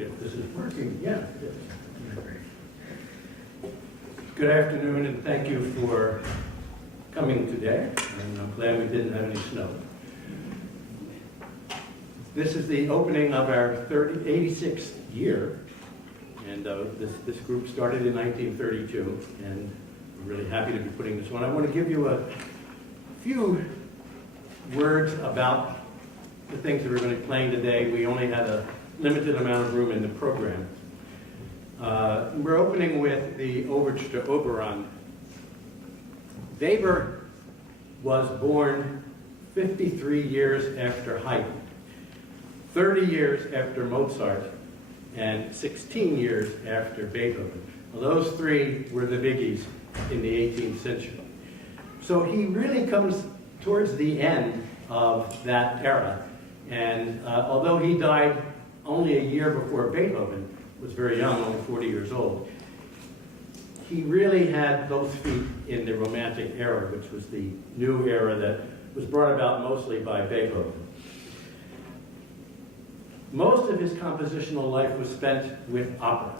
if this is working. Yeah, it is. Good afternoon, and thank you for coming today. And I'm glad we didn't have any snow. This is the opening of our 86th year, and this group started in 1932, and we're really happy to be putting this on. I want to give you a few words about the things that we're going to be playing today. We only had a limited amount of room in the program. We're opening with the Overture to Oberon. Weber was born 53 years after Haydn, 30 years after Mozart, and 16 years after Beethoven. Well, those three were the biggies in the 18th century. So he really comes towards the end of that era. And although he died only a year before Beethoven, was very young, only 40 years old, he really had both feet in the Romantic era, which was the new era that was brought about mostly by Beethoven. Most of his compositional life was spent with opera,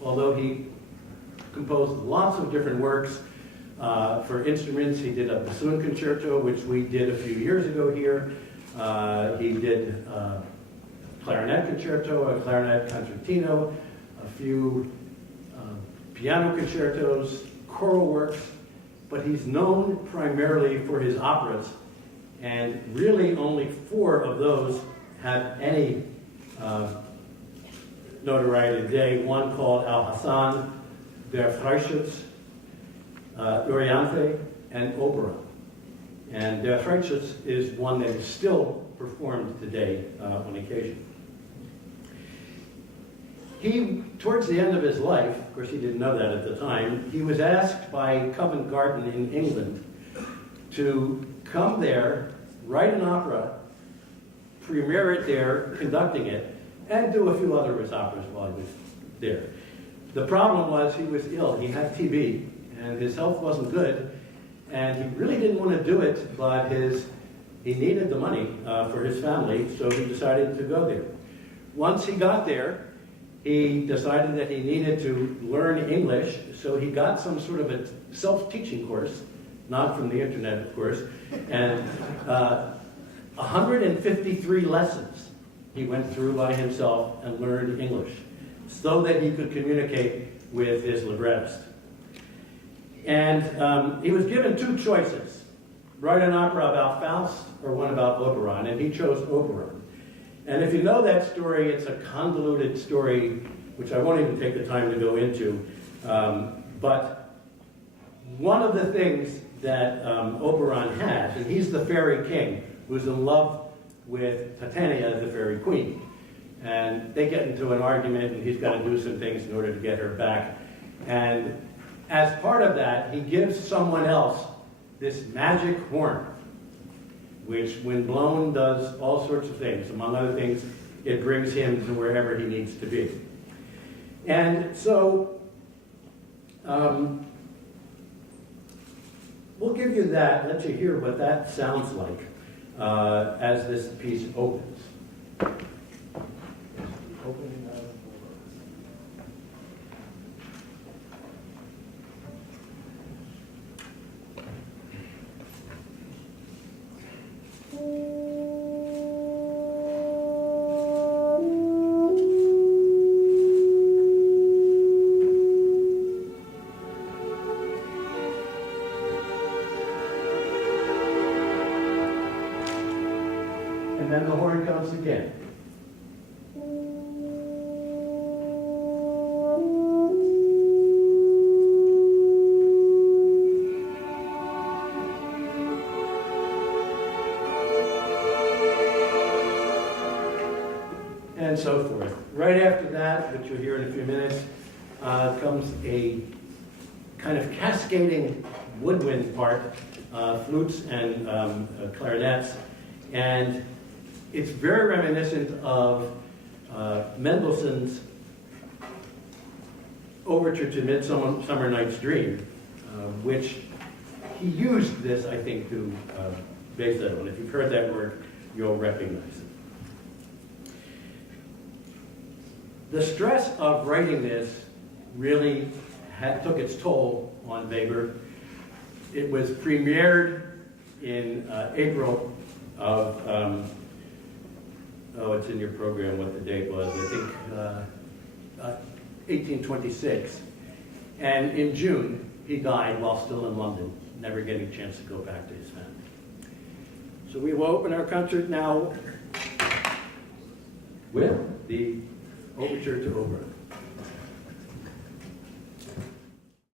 although he composed lots of different works for instruments. He did a bassoon concerto, which we did a few years ago here. He did a clarinet concerto, a clarinet concertino, a few piano concertos, choral works, but he's known primarily for his operas, and really only 4 of those have any notoriety today. One called Al-Hassan, Der Freischütz, Oriente, and Oberon. And Der Freischütz is one that is still performed today on occasion. He, towards the end of his life, of course he didn't know that at the time, he was asked by Covent Garden in England to come there, write an opera, premiere it there, conducting it, and do a few other of his operas while he was there. The problem was he was ill. He had TB, and his health wasn't good, and he really didn't want to do it, but he needed the money for his family, so he decided to go there. Once he got there, he decided that he needed to learn English, so he got some sort of a self-teaching course, not from the internet, of course, and 153 lessons he went through by himself and learned English, so that he could communicate with his librettist. And he was given 2 choices: write an opera about Faust or one about Oberon, and he chose Oberon. And if you know that story, it's a convoluted story, which I won't even take the time to go into. But one of the things that Oberon has, and he's the fairy king who's in love with Titania, the fairy queen. And they get into an argument, and he's got to do some things in order to get her back. And as part of that, he gives someone else this magic horn, which, when blown, does all sorts of things. Among other things, it brings him to wherever he needs to be. And so, we'll give you that, let you hear what that sounds like as this piece opens. Opening of and then the horn comes again. And so forth. Right after that, which you'll hear in a few minutes, comes a kind of cascading woodwind part, flutes and clarinets, and it's very reminiscent of Mendelssohn's Overture to Midsummer Night's Dream, which he used this, I think, to base that on. If you've heard that work, you'll recognize it. The stress of writing this really took its toll on Weber. It was premiered in April of, it's in your program what the date was, I think 1826. And in June, he died while still in London, never getting a chance to go back to his family. So we will open our concert now with the Overture to Oberon.